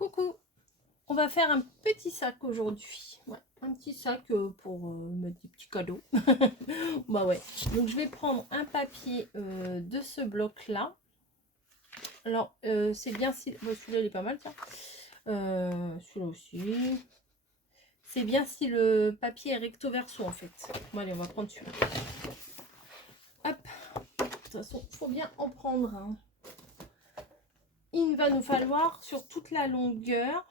Coucou, on va faire un petit sac aujourd'hui. Ouais, un petit sac pour mettre des petits cadeaux. Bah ouais. Donc je vais prendre un papier de ce bloc là. Alors c'est bien si... Bon, celui-là il est pas mal, tiens. Celui-là aussi. C'est bien si le papier est recto verso en fait. Bon allez, on va prendre celui-là. Hop. De toute façon, il faut bien en prendre un. Il va nous falloir sur toute la longueur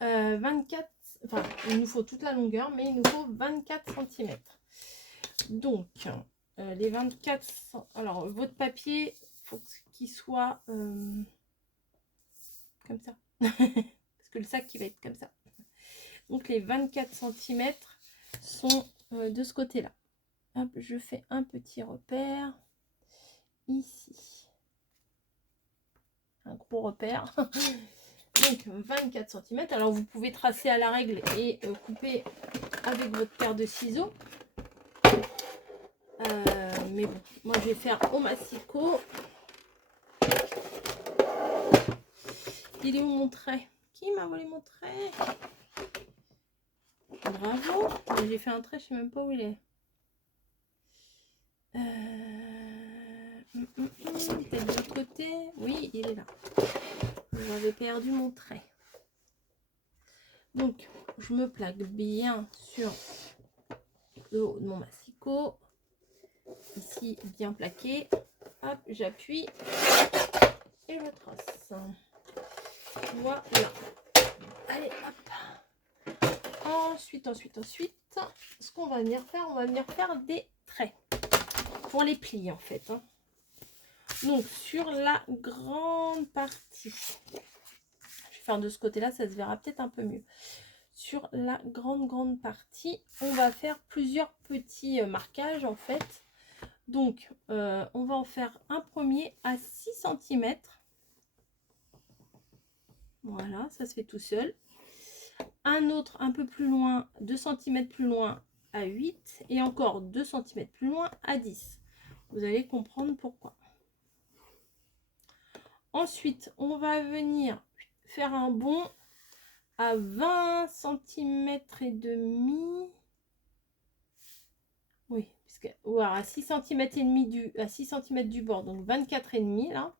24, enfin il nous faut toute la longueur, mais il nous faut 24 cm. Donc les 24, alors votre papier, faut qu'il soit comme ça, parce que le sac qui va être comme ça. Donc les 24 cm sont de ce côté là. Hop, je fais un petit repère ici, un gros repère. Donc 24 cm. Alors vous pouvez tracer à la règle et couper avec votre paire de ciseaux. Mais bon, moi je vais faire au massicot. Il est où mon trait? Qui m'a volé mon trait? Bravo. J'ai fait un trait, je sais même pas où il est. Peut-être de l'autre côté. Oui, il est là. J'avais perdu mon trait. Donc, je me plaque bien sur le haut de mon massicot. Ici, bien plaqué. Hop, j'appuie et je trace. Voilà. Allez, hop. Ensuite, ce qu'on va venir faire, on va venir faire des traits pour les plis en fait. Donc, sur la grande partie, je vais faire de ce côté-là, ça se verra peut-être un peu mieux. Sur la grande partie, on va faire plusieurs petits marquages en fait. Donc, on va en faire un premier à 6 cm. Voilà, ça se fait tout seul. Un autre un peu plus loin, 2 cm plus loin à 8. Et encore 2 cm plus loin à 10. Vous allez comprendre pourquoi. Ensuite, on va venir faire un bond à 20 cm et demi. Oui, puisque, ou alors à 6 cm et demi à 6 cm du bord, donc 24 et demi là.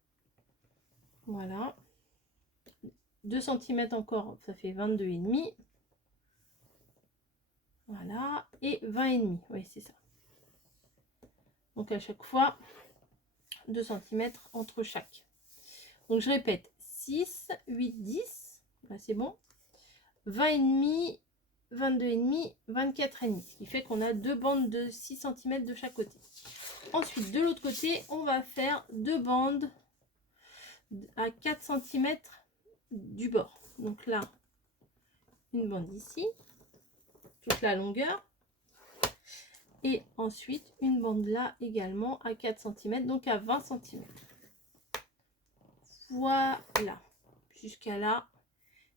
Voilà. 2 cm encore, ça fait 22 et demi. Voilà, et 20 et demi. Oui, c'est ça. Donc à chaque fois 2 cm entre chaque. Donc je répète, 6, 8, 10. Là c'est bon. 20 et demi, 22 et demi, 24 et demi. Ce qui fait qu'on a deux bandes de 6 cm de chaque côté. Ensuite, de l'autre côté, on va faire deux bandes à 4 cm du bord. Donc là, une bande ici, toute la longueur. Et ensuite, une bande là également à 4 cm, donc à 20 cm. Voilà. Jusqu'à là,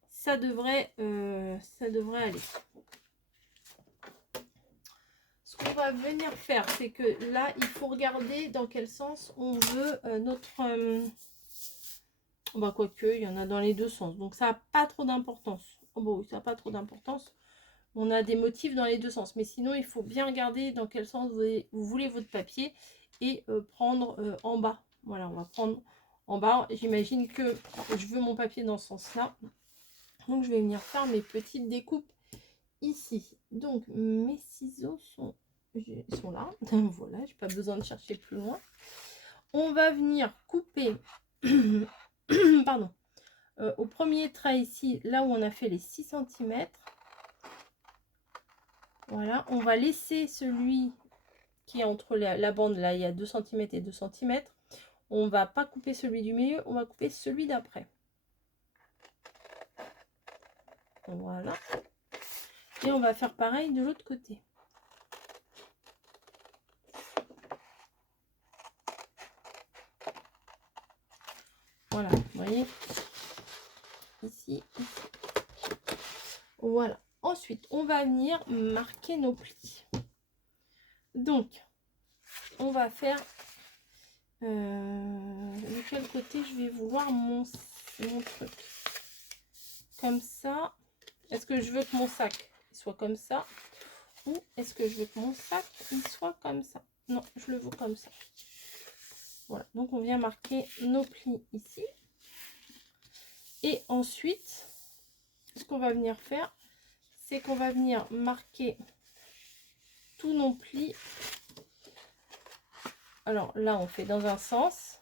ça devrait aller. Ce qu'on va venir faire, c'est que là, il faut regarder dans quel sens on veut notre... bah, quoique, il y en a dans les deux sens. Donc, ça n'a pas trop d'importance. Oh, bon, oui, ça n'a pas trop d'importance. On a des motifs dans les deux sens. Mais sinon, il faut bien regarder dans quel sens vous voulez votre papier et prendre en bas. Voilà, on va prendre en bas. J'imagine que je veux mon papier dans ce sens-là. Donc, je vais venir faire mes petites découpes ici. Donc, mes ciseaux sont là. Voilà, j'ai pas besoin de chercher plus loin. On va venir couper... pardon. Au premier trait ici, là où on a fait les 6 cm. Voilà, on va laisser celui qui est entre la bande, là il y a 2 cm et 2 cm. On va pas couper celui du milieu, on va couper celui d'après. Voilà. Et on va faire pareil de l'autre côté. Voilà, vous voyez. Ici, ici. Voilà. Ensuite, on va venir marquer nos plis. Donc, on va faire... de quel côté je vais vouloir mon truc. comme ça. Est-ce que je veux que mon sac soit comme ça? Ou est-ce que je veux que mon sac il soit comme ça? Non, je le veux comme ça. Voilà, donc on vient marquer nos plis ici. Et ensuite, ce qu'on va venir faire, c'est qu'on va venir marquer tous nos plis. Alors là, on fait dans un sens.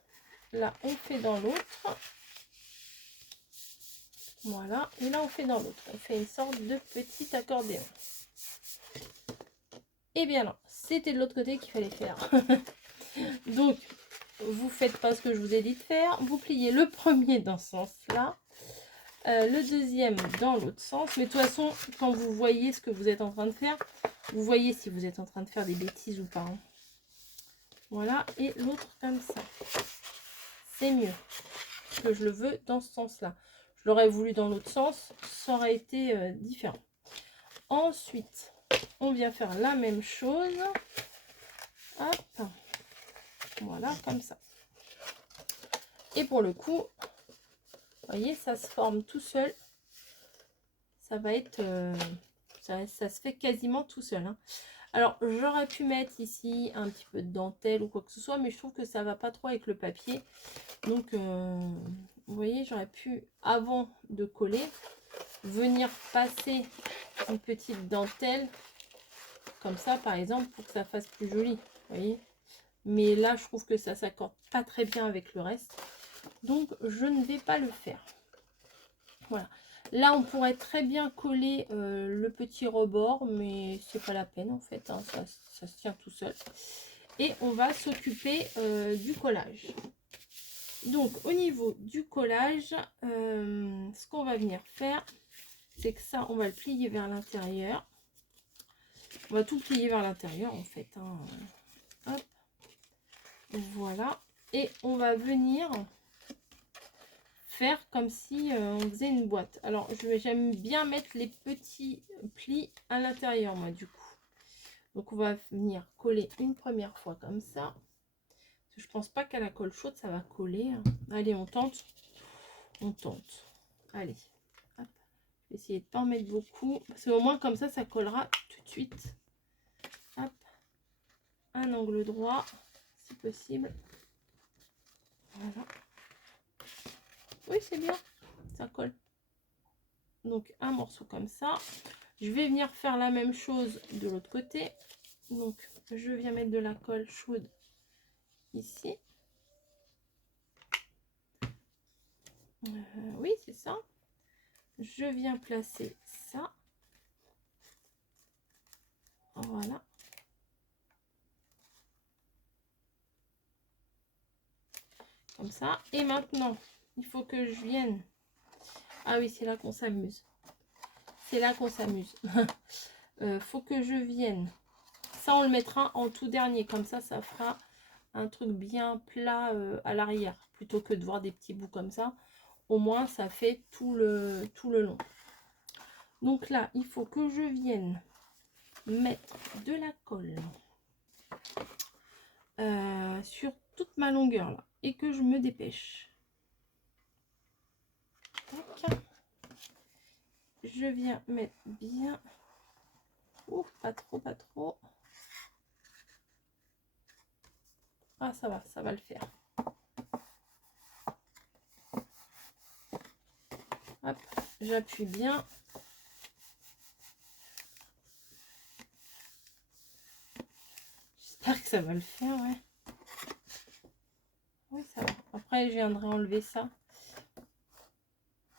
Là, on fait dans l'autre. Voilà. Et là, on fait dans l'autre. On fait une sorte de petit accordéon. Et bien non, c'était de l'autre côté qu'il fallait faire. Donc, vous faites pas ce que je vous ai dit de faire. Vous pliez le premier dans ce sens-là. Le deuxième dans l'autre sens. Mais de toute façon, quand vous voyez ce que vous êtes en train de faire, vous voyez si vous êtes en train de faire des bêtises ou pas. Hein. Voilà. Et l'autre comme ça. C'est mieux. Parce que je le veux dans ce sens-là. Je l'aurais voulu dans l'autre sens. Ça aurait été différent. Ensuite, on vient faire la même chose. Hop. Voilà, comme ça. Et pour le coup, vous voyez, ça se forme tout seul. Ça va être... ça se fait quasiment tout seul. Hein. Alors, j'aurais pu mettre ici un petit peu de dentelle ou quoi que ce soit, mais je trouve que ça va pas trop avec le papier. Donc, vous voyez, j'aurais pu, avant de coller, venir passer une petite dentelle, comme ça, par exemple, pour que ça fasse plus joli. Vous voyez ? Mais là, je trouve que ça s'accorde pas très bien avec le reste. Donc, je ne vais pas le faire. Voilà. Là, on pourrait très bien coller le petit rebord, mais c'est pas la peine en fait. Hein, ça se tient tout seul. Et on va s'occuper du collage. Donc, au niveau du collage, ce qu'on va venir faire, c'est que ça, on va le plier vers l'intérieur. On va tout plier vers l'intérieur en fait. Hein. Hop. Voilà. Et on va venir faire comme si on faisait une boîte. Alors j'aime bien mettre les petits plis à l'intérieur moi du coup. Donc on va venir coller une première fois comme ça. Je pense pas qu'à la colle chaude ça va coller. Hein. Allez, on tente. On tente. Allez. Hop. Je vais essayer de pas en mettre beaucoup. Parce qu'au moins comme ça collera tout de suite. Hop. Un angle droit si possible. Voilà. Oui, c'est bien. Ça colle. Donc un morceau comme ça. Je vais venir faire la même chose de l'autre côté. Donc je viens mettre de la colle chaude ici. Oui, c'est ça. Je viens placer ça. Voilà. Comme ça. Et maintenant, il faut que je vienne. Ah oui, c'est là qu'on s'amuse. C'est là qu'on s'amuse. Faut que je vienne. Ça, on le mettra en tout dernier. Comme ça fera un truc bien plat à l'arrière. Plutôt que de voir des petits bouts comme ça. Au moins, ça fait tout le long. Donc là, il faut que je vienne mettre de la colle sur toute ma longueur là. Et que je me dépêche. Tac. Je viens mettre bien. Ouf, pas trop, pas trop. Ah, ça va le faire. Hop, j'appuie bien. J'espère que ça va le faire, ouais. Oui, ça va. Après, je viendrai enlever ça.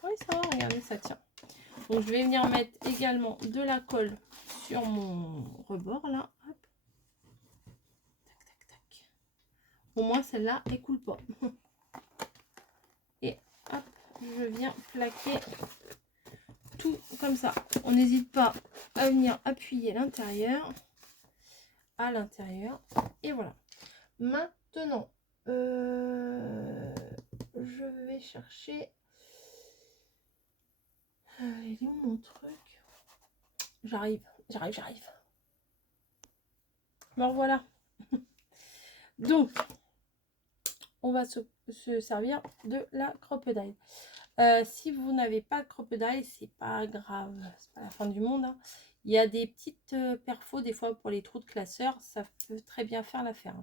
Oui, ça va, regardez, ça tient. Donc, je vais venir mettre également de la colle sur mon rebord, là. Hop. Tac, tac, tac. Au moins, celle-là, elle coule pas. Et hop, je viens plaquer tout comme ça. On n'hésite pas à venir appuyer l'intérieur. À l'intérieur. Et voilà. Maintenant, je vais chercher... il est où mon truc? J'arrive. Me revoilà. Donc, on va se servir de la crocodile. Si vous n'avez pas de crocodile, c'est pas grave, c'est pas la fin du monde, hein. Il y a des petites perfos des fois pour les trous de classeur, ça peut très bien faire l'affaire.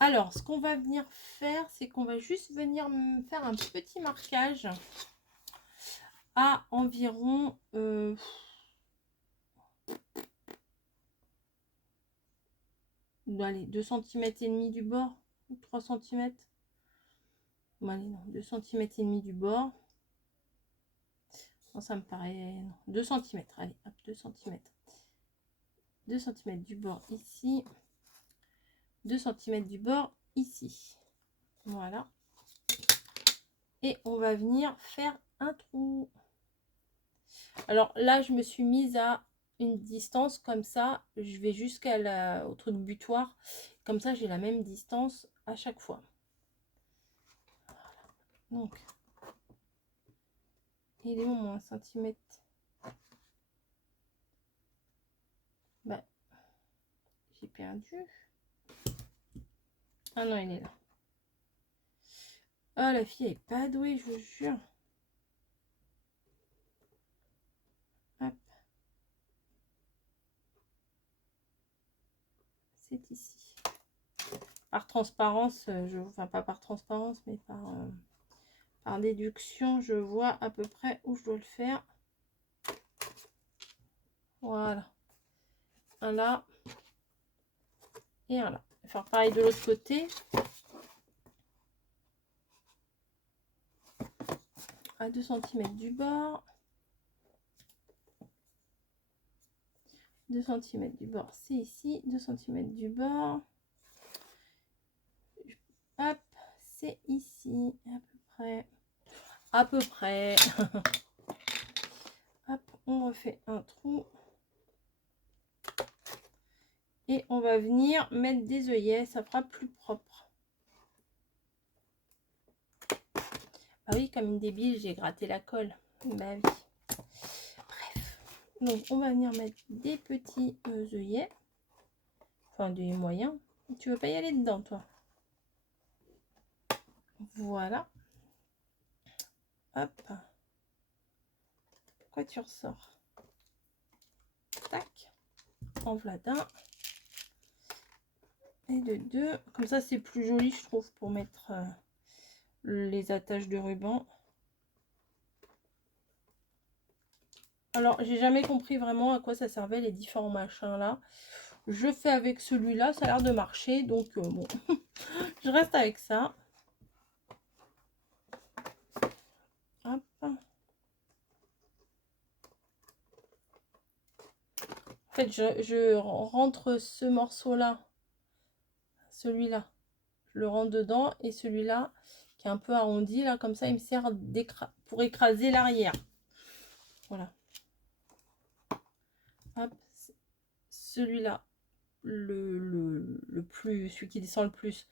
Alors, ce qu'on va venir faire, c'est qu'on va juste venir faire un petit marquage à environ allez, 2 cm et demi du bord, ou 3 cm. Bon, allez, non, 2 cm et demi du bord. Non, ça me paraît... Non, 2 cm, allez, hop, 2 cm. 2 cm du bord ici. 2 cm du bord ici. Voilà. Et on va venir faire un trou. Alors là, je me suis mise à une distance comme ça. Je vais au truc butoir. Comme ça, j'ai la même distance à chaque fois. Voilà. Donc, il est où mon centimètre? Bah, j'ai perdu. Ah non, il est là. Ah, la fille, elle est pas douée, je vous jure. Hop. C'est ici. Par transparence, enfin pas par transparence, mais par déduction, je vois à peu près où je dois le faire. Voilà. Un là. Et un là. Je vais faire pareil de l'autre côté. À 2 cm du bord. 2 cm du bord, c'est ici. 2 cm du bord. Hop, c'est ici. À peu près. À peu près. Hop, on refait un trou. Et on va venir mettre des œillets, ça fera plus propre. Ah oui, comme une débile, j'ai gratté la colle. Bah oui. Bref. Donc, on va venir mettre des petits œillets. Enfin, des moyens. Tu veux pas y aller dedans, toi? Voilà. Hop. Pourquoi tu ressors? Tac. En voilà d'un. Et de deux. Comme ça, c'est plus joli, je trouve, pour mettre les attaches de ruban. Alors, j'ai jamais compris vraiment à quoi ça servait les différents machins là. Je fais avec celui-là, ça a l'air de marcher, donc bon, je reste avec ça. Hop. En fait, je rentre ce morceau-là, celui-là, je le rentre dedans, et celui-là, qui est un peu arrondi, là, comme ça, il me sert pour écraser l'arrière. Voilà. Hop. Celui-là, celui qui descend le plus,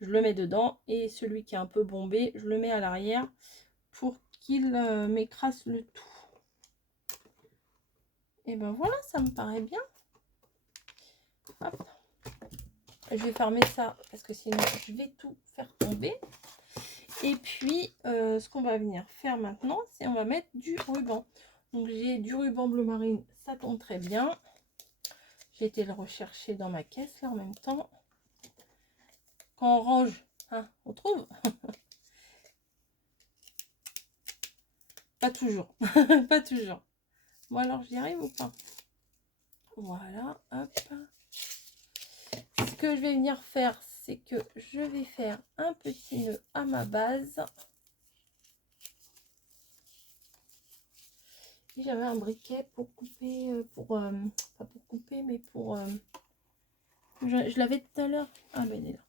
je le mets dedans, et celui qui est un peu bombé, je le mets à l'arrière pour qu'il m'écrase le tout. Et ben voilà, ça me paraît bien. Hop. Je vais fermer ça parce que sinon je vais tout faire tomber. Et puis ce qu'on va venir faire maintenant, c'est on va mettre du ruban. Donc j'ai du ruban bleu marine, ça tombe très bien. J'ai été le rechercher dans ma caisse là en même temps. Quand on range, hein, on trouve. Pas toujours. Pas toujours. Bon alors j'y arrive ou pas? Voilà, hop. Ce que je vais venir faire, c'est que je vais faire un petit nœud à ma base. J'avais un briquet pour couper, pas pour couper, mais pour... je l'avais tout à l'heure. Ah ben il est là.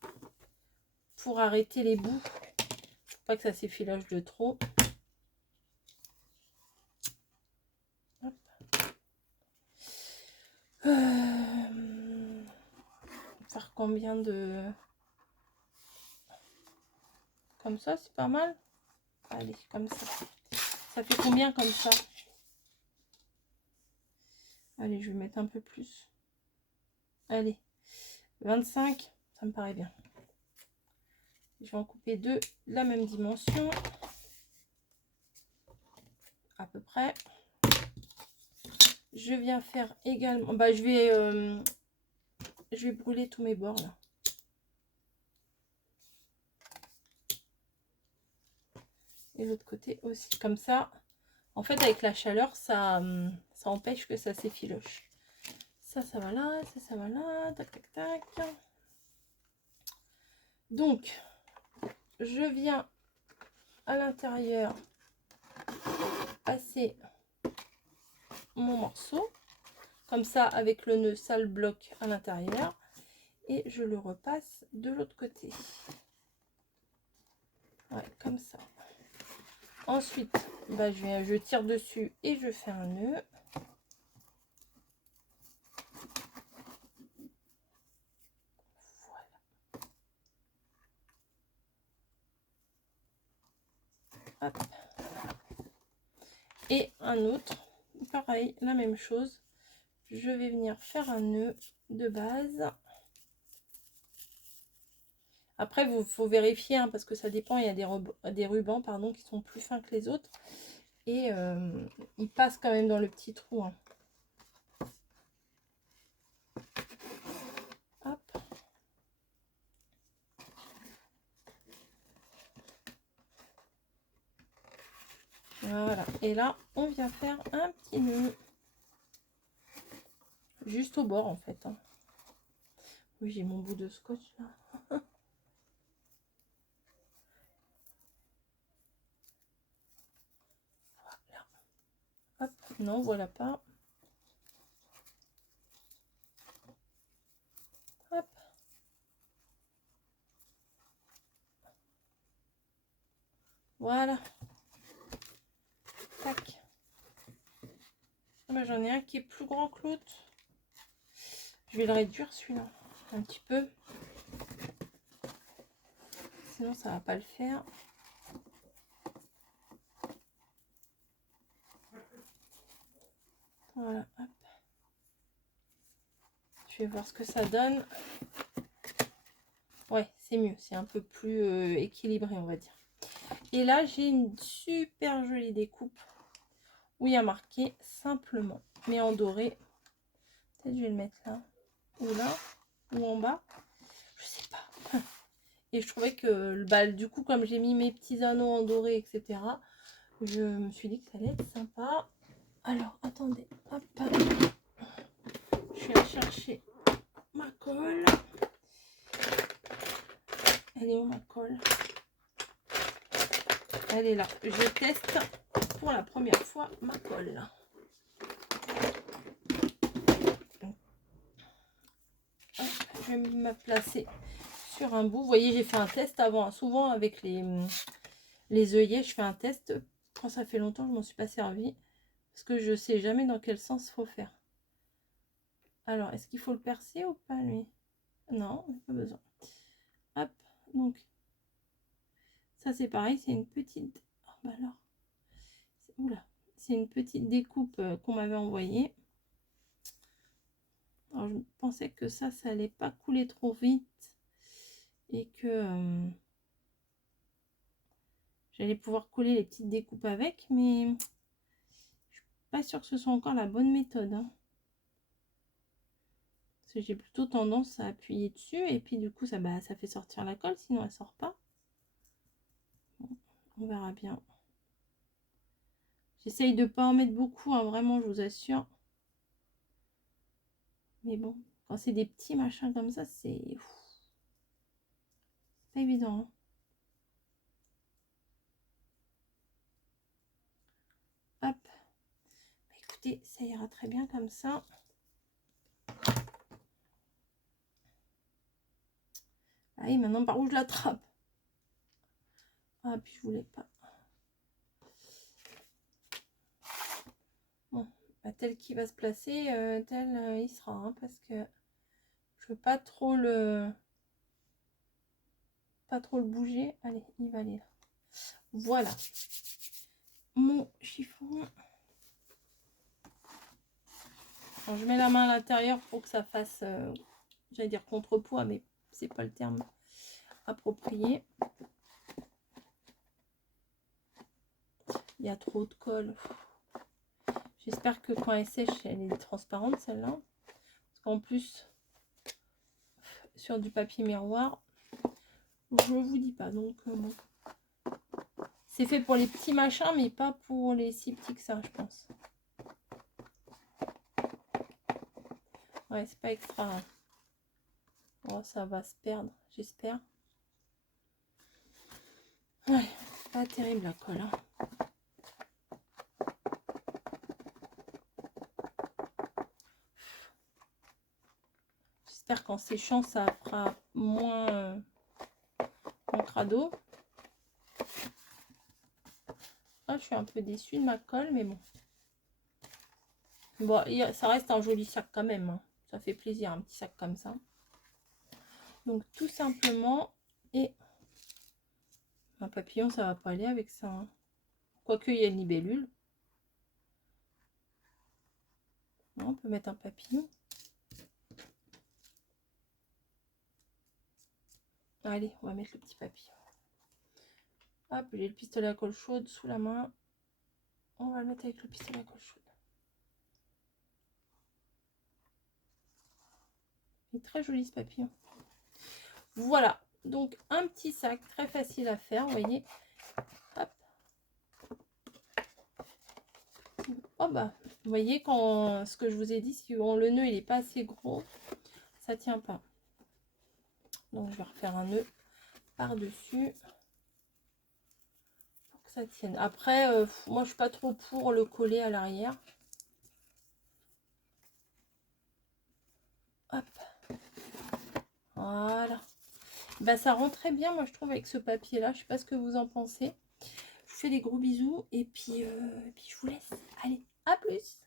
Pour arrêter les bouts. Pour pas que ça s'effilage de trop. Hop. Faire combien de... Comme ça, c'est pas mal. Allez, comme ça. Ça fait combien comme ça? Allez, je vais mettre un peu plus. Allez, 25, ça me paraît bien. Je vais en couper deux de la même dimension. à peu près. Je viens faire également, je vais brûler tous mes bords là. Et l'autre côté aussi, comme ça. En fait, avec la chaleur, ça empêche que ça s'effiloche. Ça va là, ça va là, tac, tac, tac. Donc, je viens à l'intérieur passer mon morceau. Comme ça, avec le nœud, ça le bloque à l'intérieur. Et je le repasse de l'autre côté. Ouais, comme ça. Ensuite, je tire dessus et je fais un nœud. Voilà. Hop. Et un autre, pareil, la même chose. Je vais venir faire un nœud de base. Après, il faut vérifier, hein, parce que ça dépend. Il y a des rubans pardon, qui sont plus fins que les autres. Et ils passent quand même dans le petit trou. Hein. Hop. Voilà. Et là, on vient faire un petit nœud. Juste au bord, en fait. Hein. Oui, j'ai mon bout de scotch là. Voilà. Hop. Non, voilà pas. Hop. Voilà. Tac. J'en ai un qui est plus grand que l'autre. Je vais le réduire celui-là un petit peu. Sinon, ça va pas le faire. Voilà. Hop. Je vais voir ce que ça donne. Ouais, c'est mieux. C'est un peu plus équilibré, on va dire. Et là, j'ai une super jolie découpe où il y a marqué simplement, mais en doré. Peut-être je vais le mettre là, ou là, ou en bas. Je sais pas. Et je trouvais que, du coup, comme j'ai mis mes petits anneaux en doré, etc., je me suis dit que ça allait être sympa. Alors, attendez. Hop. Je vais aller chercher ma colle. Elle est où ma colle? Elle est là. Je teste pour la première fois ma colle. Je vais me placer sur un bout. Vous voyez, j'ai fait un test avant. Souvent avec les œillets, je fais un test. Quand ça fait longtemps, je m'en suis pas servi. Parce que je sais jamais dans quel sens il faut faire. Alors, est-ce qu'il faut le percer ou pas, lui? Non, pas besoin. Hop, donc. Ça, c'est pareil. C'est une petite... Oh, bah alors. Oula. C'est une petite découpe qu'on m'avait envoyée. Alors, je pensais que ça allait pas couler trop vite. Et que... j'allais pouvoir coller les petites découpes avec, mais je suis pas sûre que ce soit encore la bonne méthode. Hein. Parce que j'ai plutôt tendance à appuyer dessus et puis du coup ça fait sortir la colle, sinon elle sort pas. Bon, on verra bien. J'essaye de pas en mettre beaucoup, hein, vraiment, je vous assure. Mais bon, quand c'est des petits machins comme ça, c'est pas évident. Hein. Hop. Bah, écoutez, ça ira très bien comme ça. Ah oui, maintenant par où je l'attrape? Ah, puis je voulais pas. Bon, bah, tel qu'il va se placer, tel il sera, hein, parce que je veux pas trop le bouger. Allez, il va aller là. Voilà mon chiffon. Alors, je mets la main à l'intérieur pour que ça fasse, j'allais dire contrepoids, mais c'est pas le terme approprié. Il y a trop de colle. J'espère que quand elle sèche, elle est transparente celle-là. Parce qu'en plus, sur du papier miroir, je vous dis pas. Donc bon. C'est fait pour les petits machins, mais pas pour les si petits que ça, je pense. Ouais, c'est pas extra. Oh, ça va se perdre, j'espère. Ouais, pas terrible la colle. Hein. J'espère qu'en séchant, ça fera moins crado. Ah, je suis un peu déçue de ma colle, mais bon. Bon, ça reste un joli sac quand même. Hein. Ça fait plaisir, un petit sac comme ça. Donc, tout simplement, et un papillon, ça va pas aller avec ça. Hein. Quoique, il y a une libellule. Non, on peut mettre un papillon. Allez, on va mettre le petit papillon. Hop, j'ai le pistolet à colle chaude sous la main. On va le mettre avec le pistolet à colle chaude. Il est très joli ce papillon. Voilà, donc un petit sac très facile à faire, vous voyez. Hop. Oh bah, vous voyez quand ce que je vous ai dit, si le nœud il n'est pas assez gros, ça tient pas. Donc je vais refaire un nœud par-dessus pour que ça tienne. Après, moi je suis pas trop pour le coller à l'arrière. Hop. Voilà. Bah, ça rend très bien, moi je trouve, avec ce papier là. Je sais pas ce que vous en pensez. Je vous fais des gros bisous et puis je vous laisse. Allez, à plus.